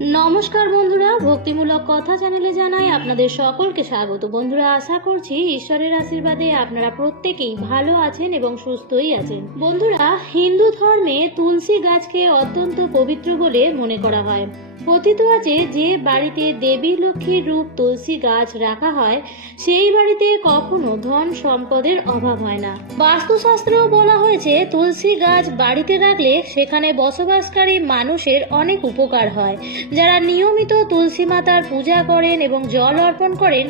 নমস্কার বন্ধুরা, ভক্তিমূলক কথা চ্যানেলে জানাই আপনাদের সকলকে স্বাগত। বন্ধুরা, আশা করছি ঈশ্বরের আশীর্বাদে আপনারা প্রত্যেকেই ভালো আছেন এবং সুস্থই আছেন। বন্ধুরা, হিন্দু ধর্মে তুলসী গাছকে অত্যন্ত পবিত্র বলে মনে করা হয়। কথিত আছে যে বাড়িতে দেবী লক্ষ্মীর রূপ তুলসী গাছ রাখা হয় সেই বাড়িতে কখনো ধন সম্পদের অভাব হয় না। বাস্তুশাস্ত্রেও বলা হয়েছে তুলসী গাছ বাড়িতে রাখলে সেখানে বসবাসকারী মানুষের অনেক উপকার হয়। যারা নিয়মিত তুলসী মাতার পূজা করেন এবং জল অর্পণ করেন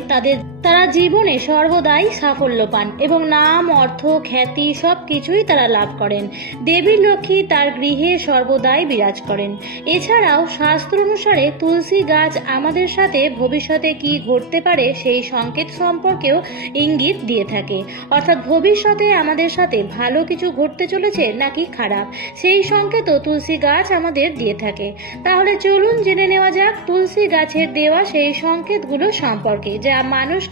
তারা জীবনে সর্বদাই সাফল্য পান এবং নাম, অর্থ, খ্যাতি সবকিছুই তারা লাভ করেন। দেবী লক্ষ্মী তার গৃহে সর্বদাই বিরাজ করেন। এছাড়াও শাস্ত্র অনুসারে তুলসী গাছ আমাদের সাথে ভবিষ্যতে কি ঘটতে পারে সেই সংকেত সম্পর্কেও ইঙ্গিত দিয়ে থাকে। অর্থাৎ ভবিষ্যতে আমাদের সাথে ভালো কিছু ঘটতে চলেছে নাকি খারাপ, সেই সংকেতও তুলসী গাছ আমাদের দিয়ে থাকে। তাহলে চলুন জেনে নেওয়া যাক তুলসী গাছের দেওয়া সেই সংকেতগুলো সম্পর্কে, যা মানুষকে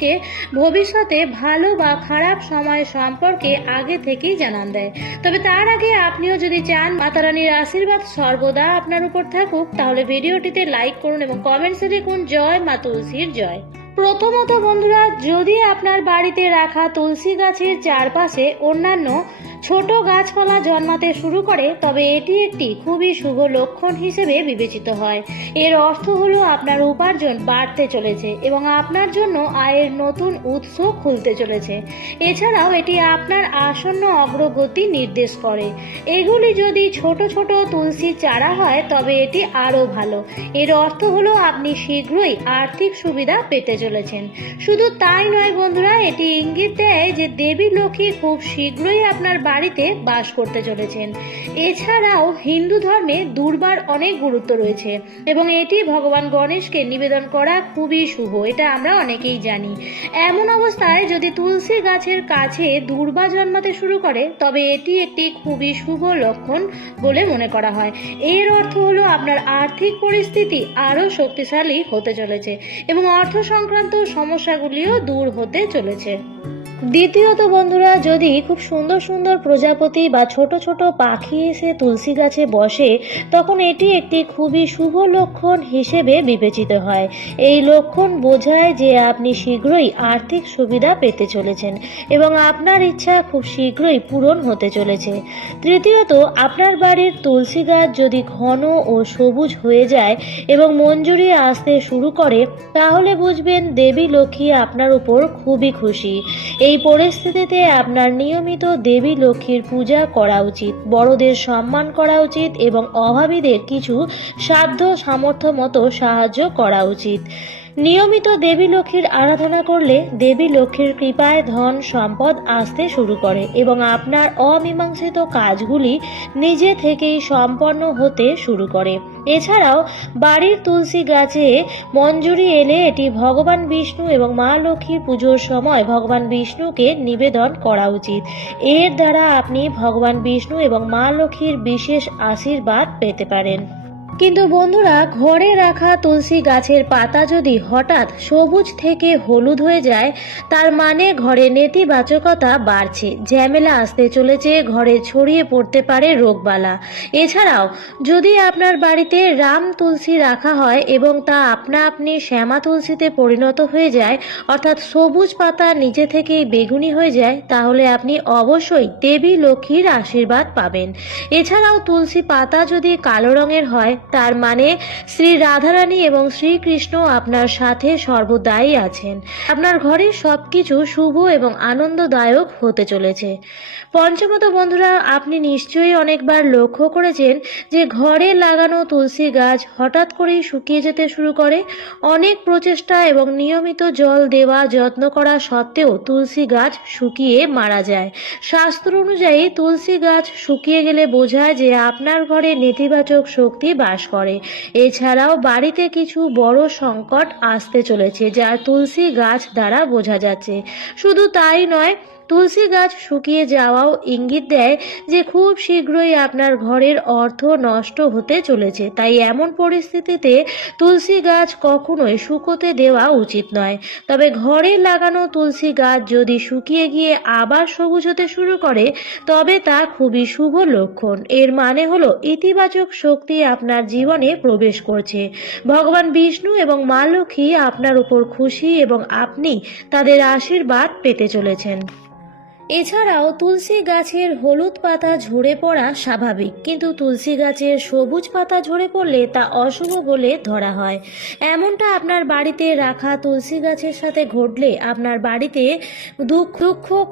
ভবিষ্যতে ভালো বা খারাপ সময় সম্পর্কে আগে থেকেই জানান দেয়। তবে তার আগে আপনিও যদি চান মাতা রানীর আশীর্বাদ সর্বদা আপনার উপর থাকুক, তাহলে ভিডিওটিতে লাইক করুন এবং কমেন্টসে লিখুন জয় মা তুলসীর জয়। প্রথমত বন্ধুরা, যদি আপনার বাড়িতে রাখা তুলসী গাছের চারপাশে অন্যান্য ছোট গাছপালা জন্মাতে শুরু করে, তবে এটি একটি খুবই শুভ লক্ষণ হিসেবে বিবেচিত হয়। এর অর্থ হলো আপনার উপার্জন বাড়তে চলেছে এবং আপনার জন্য আয়ের নতুন উৎস খুলতে চলেছে। এছাড়াও এটি আপনার আসন্ন অগ্রগতি নির্দেশ করে। এগুলি যদি ছোট ছোট তুলসী চারা হয় তবে এটি আরও ভালো। এর অর্থ হলো আপনি শীঘ্রই আর্থিক সুবিধা পেতে চলেছেন। শুধু তাই নয় বন্ধুরা, এটি ইঙ্গিত দেয় যে দেবী লক্ষ্মী খুব শীঘ্রই আপনার বাড়িতে বাস করতে চলেছেন। এছাড়াও হিন্দু ধর্মে দুর্বার অনেক গুরুত্ব রয়েছে এবং এটি ভগবান গণেশকে নিবেদন করা খুবই শুভ, এটা আমরা অনেকেই জানি। এমন অবস্থায় যদি তুলসী গাছের কাছে দুর্বা জন্মাতে শুরু করে তবে এটি একটি খুবই শুভ লক্ষণ বলে মনে করা হয়। এর অর্থ হলো আপনার আর্থিক পরিস্থিতি আরও শক্তিশালী হতে চলেছে এবং অর্থ সংক্রান্ত সমস্যাগুলিও দূর হতে চলেছে। দ্বিতীয়ত বন্ধুরা, যদি খুব সুন্দর সুন্দর প্রজাপতি বা ছোট ছোট পাখি এসে তুলসী গাছে বসে, তখন এটি একটি খুবই শুভ লক্ষণ হিসেবে বিবেচিত হয়। এই লক্ষণ বোঝায় যে আপনি শীঘ্রই আর্থিক সুবিধা পেতে চলেছেন এবং আপনার ইচ্ছা খুব শীঘ্রই পূরণ হতে চলেছে। তৃতীয়ত, আপনার বাড়ির তুলসী গাছ যদি ঘন ও সবুজ হয়ে যায় এবং মঞ্জুরি আসতে শুরু করে, তাহলে বুঝবেন দেবী লক্ষ্মী আপনার উপর খুবই খুশি। এই পরিস্থিতিতে আপনার নিয়মিত দেবী লক্ষ্মীর পূজা করা উচিত, বড়দের সম্মান করা উচিত এবং অভাবীদের কিছু সাধ্য সামর্থ্য মতো সাহায্য করা উচিত। নিয়মিত দেবী লক্ষ্মীর আরাধনা করলে দেবী লক্ষ্মীর কৃপায় ধন সম্পদ আসতে শুরু করে এবং আপনার অমীমাংসিত কাজগুলি নিজে থেকেই সম্পন্ন হতে শুরু করে। এছাড়াও বাড়ির তুলসী গাছে মঞ্জুরি এলে এটি ভগবান বিষ্ণু এবং মা লক্ষ্মীর পুজোর সময় ভগবান বিষ্ণুকে নিবেদন করা উচিত। এর দ্বারা আপনি ভগবান বিষ্ণু এবং মা লক্ষ্মীর বিশেষ আশীর্বাদ পেতে পারেন। কিন্তু বন্ধুরা, ঘরে রাখা তুলসী গাছের পাতা যদি হঠাৎ সবুজ থেকে হলুদ হয়ে যায়, তার মানে ঘরে নেতিবাচকতা বাড়ছে, ঝামেলা আসতে চলেছে, ঘরে ছড়িয়ে পড়তে পারে রোগবালা। এছাড়াও যদি আপনার বাড়িতে রাম তুলসী রাখা হয় এবং তা আপনা আপনি শ্যামা তুলসীতে পরিণত হয়ে যায়, অর্থাৎ সবুজ পাতা নিজে থেকেই বেগুনি হয়ে যায়, তাহলে আপনি অবশ্যই দেবী লক্ষ্মীর আশীর্বাদ পাবেন। এছাড়াও তুলসী পাতা যদি কালো রঙের হয়, তার মানে শ্রী রাধারানী এবং শ্রীকৃষ্ণ আপনার সাথে সর্বদাই আছেন। আপনার ঘরে সবকিছু শুভ এবং আনন্দদায়ক হতে চলেছে। পঞ্চমত বন্ধুরা, আপনি নিশ্চয়ই অনেকবার লক্ষ্য করেছেন যে ঘরে লাগানো তুলসী গাছ হঠাৎ করেই শুকিয়ে যেতে শুরু করে। অনেক প্রচেষ্টা এবং নিয়মিত জল দেওয়া যত্ন করা সত্ত্বেও তুলসী গাছ শুকিয়ে মারা যায়। শাস্ত্র অনুযায়ী তুলসী গাছ শুকিয়ে গেলে বোঝায় যে আপনার ঘরে নেতিবাচক শক্তি বাস করে। এছাড়াও বাড়িতে কিছু বড় সংকট আসতে চলেছে, যা তুলসী গাছ দ্বারা বোঝা যাচ্ছে। শুধু তাই নয়, তুলসী গাছ শুকিয়ে যাওয়াও ইঙ্গিত দেয় যে খুব শীঘ্রই আপনার ঘরের অর্থ নষ্ট হতে চলেছে। তাই এমন পরিস্থিতিতে তুলসী গাছ কখনোই শুকোতে দেওয়া উচিত নয়। তবে ঘরে লাগানো তুলসী গাছ যদি শুকিয়ে গিয়ে আবার সবুজ হতে শুরু করে তবে তা খুবই শুভ লক্ষণ। এর মানে হলো ইতিবাচক শক্তি আপনার জীবনে প্রবেশ করছে। ভগবান বিষ্ণু এবং মা লক্ষ্মী আপনার উপর খুশি এবং আপনি তাদের আশীর্বাদ পেতে চলেছেন। এছাড়াও তুলসী গাছের হলুদ পাতা ঝরে পড়া স্বাভাবিক, কিন্তু তুলসী গাছের সবুজ পাতা ঝরে পড়লে তা অশুভ বলে ধরা হয়। এমনটা আপনার বাড়িতে রাখা তুলসী গাছের সাথে ঘটলে আপনার বাড়িতে দুঃখ,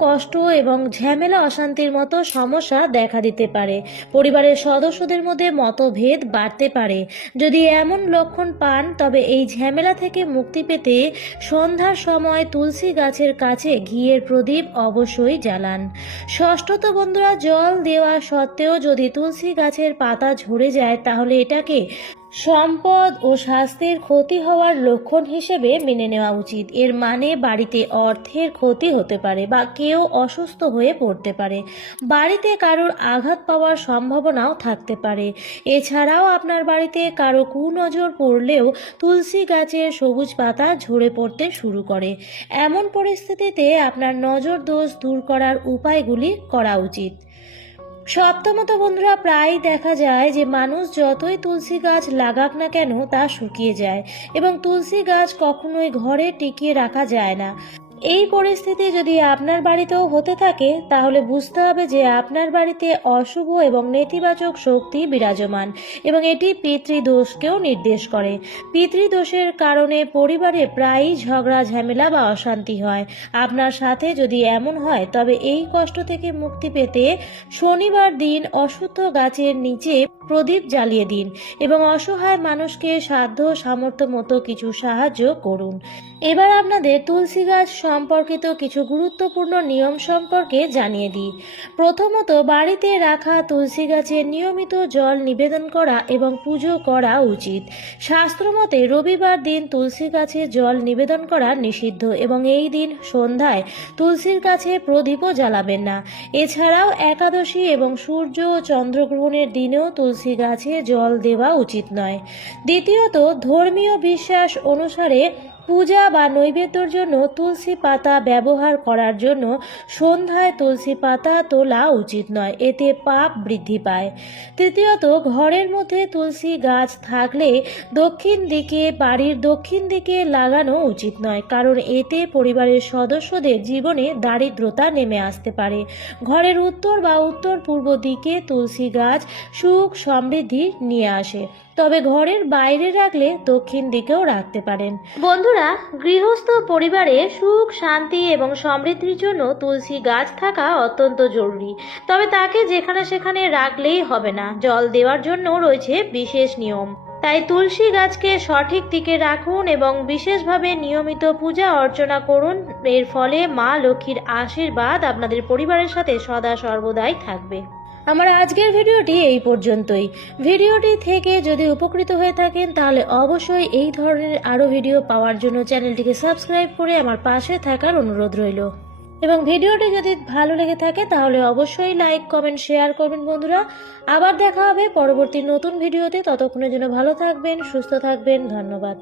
কষ্ট এবং ঝামেলা, অশান্তির মতো সমস্যা দেখা দিতে পারে। পরিবারের সদস্যদের মধ্যে মতভেদ বাড়তে পারে। যদি এমন লক্ষণ পান তবে এই ঝামেলা থেকে মুক্তি পেতে সন্ধ্যার সময় তুলসী গাছের কাছে ঘিয়ের প্রদীপ অবশ্যই জ্বালান। ষষ্ঠত বন্ধুরা, জল দেওয়া সত্ত্বেও যদি তুলসী গাছের পাতা ঝরে যায় তাহলে এটাকে সম্পদ ও স্বাস্থ্যের ক্ষতি হওয়ার লক্ষণ হিসেবে মেনে নেওয়া উচিত। এর মানে বাড়িতে অর্থের ক্ষতি হতে পারে বা কেউ অসুস্থ হয়ে পড়তে পারে। বাড়িতে কারোর আঘাত পাওয়ার সম্ভাবনাও থাকতে পারে। এছাড়াও আপনার বাড়িতে কারো কুনজর পড়লেও তুলসী গাছের সবুজ পাতা ঝরে পড়তে শুরু করে। এমন পরিস্থিতিতে আপনার নজর দোষ দূর করার উপায়গুলি করা উচিত। সপ্তমত বন্ধুরা, প্রায় দেখা যায় যে মানুষ যতই তুলসী গাছ লাগাক না কেন তা শুকিয়ে যায় এবং তুলসী গাছ কখনোই ঘরে টিকিয়ে রাখা যায় না। এই পরিস্থিতি যদি আপনার বাড়িতেও হতে থাকে তাহলে বুঝতে হবে যে আপনার বাড়িতে অশুভ এবং নেতিবাচক শক্তি বিরাজমান এবং এটি পিতৃদোষকেও নির্দেশ করে। পিতৃদোষের কারণে পরিবারে প্রায়ই ঝগড়া, ঝামেলা বা অশান্তি হয়। আপনার সাথে যদি এমন হয় তবে এই কষ্ট থেকে মুক্তি পেতে শনিবার দিন অশ্বত্থ গাছের নিচে প্রদীপ জ্বালিয়ে দিন এবং অসহায় মানুষকে সাধ্য সামর্থ্য মতো কিছু সাহায্য করুন। এবার আপনাদের তুলসী গাছ সম্পর্কিত কিছু গুরুত্বপূর্ণ নিয়ম সম্পর্কে জানিয়ে দিই। প্রথমত, বাড়িতে রাখা তুলসী গাছে নিয়মিত জল নিবেদন করা এবং পুজো করা উচিত। শাস্ত্রমতে রবিবার দিন তুলসী গাছে জল নিবেদন করা নিষিদ্ধ এবং এই দিন সন্ধ্যায় তুলসীর কাছে প্রদীপও জ্বালাবেন না। এছাড়াও একাদশী এবং সূর্য ও চন্দ্রগ্রহণের দিনেও তুলসী গাছে জল দেওয়া উচিত নয়। দ্বিতীয়ত, ধর্মীয় বিশ্বাস অনুসারে পূজা বা নৈবেদ্যর জন্য তুলসী পাতা ব্যবহার করার জন্য সন্ধ্যায় তুলসী পাতা তোলা উচিত নয়, এতে পাপ বৃদ্ধি পায়। তৃতীয়ত, ঘরের মধ্যে তুলসী গাছ থাকলে বাড়ির দক্ষিণ দিকে লাগানো উচিত নয়, কারণ এতে পরিবারের সদস্যদের জীবনে দারিদ্রতা নেমে আসতে পারে। ঘরের উত্তর বা উত্তর পূর্ব দিকে তুলসী গাছ সুখ সমৃদ্ধি নিয়ে আসে, তবে ঘরের বাইরে রাখলে দক্ষিণ দিকেও রাখতে পারেন। বন্ধুরা, গৃহস্থ পরিবারে সুখ, শান্তি এবং সমৃদ্ধির জন্য তুলসী গাছ থাকা অত্যন্ত জরুরি। তবে তাকে যেখানে সেখানে রাখলেই হবে না, জল দেওয়ার জন্য রয়েছে বিশেষ নিয়ম। তাই তুলসী গাছকে সঠিক দিকে রাখুন এবং বিশেষভাবে নিয়মিত পূজা অর্চনা করুন। এর ফলে মা লক্ষ্মীর আশীর্বাদ আপনাদের পরিবারের সাথে সদা সর্বদাই থাকবে। আমার আজকের ভিডিওটি এই পর্যন্তই। ভিডিওটি থেকে যদি উপকৃত হয়ে থাকেন তাহলে অবশ্যই এই ধরনের আরও ভিডিও পাওয়ার জন্য চ্যানেলটিকে সাবস্ক্রাইব করে আমার পাশে থাকার অনুরোধ রইল। এবং ভিডিওটি যদি ভালো লেগে থাকে তাহলে অবশ্যই লাইক, কমেন্ট, শেয়ার করবেন বন্ধুরা। আবার দেখা হবে পরবর্তী নতুন ভিডিওতে। ততক্ষণের জন্য ভালো থাকবেন, সুস্থ থাকবেন। ধন্যবাদ।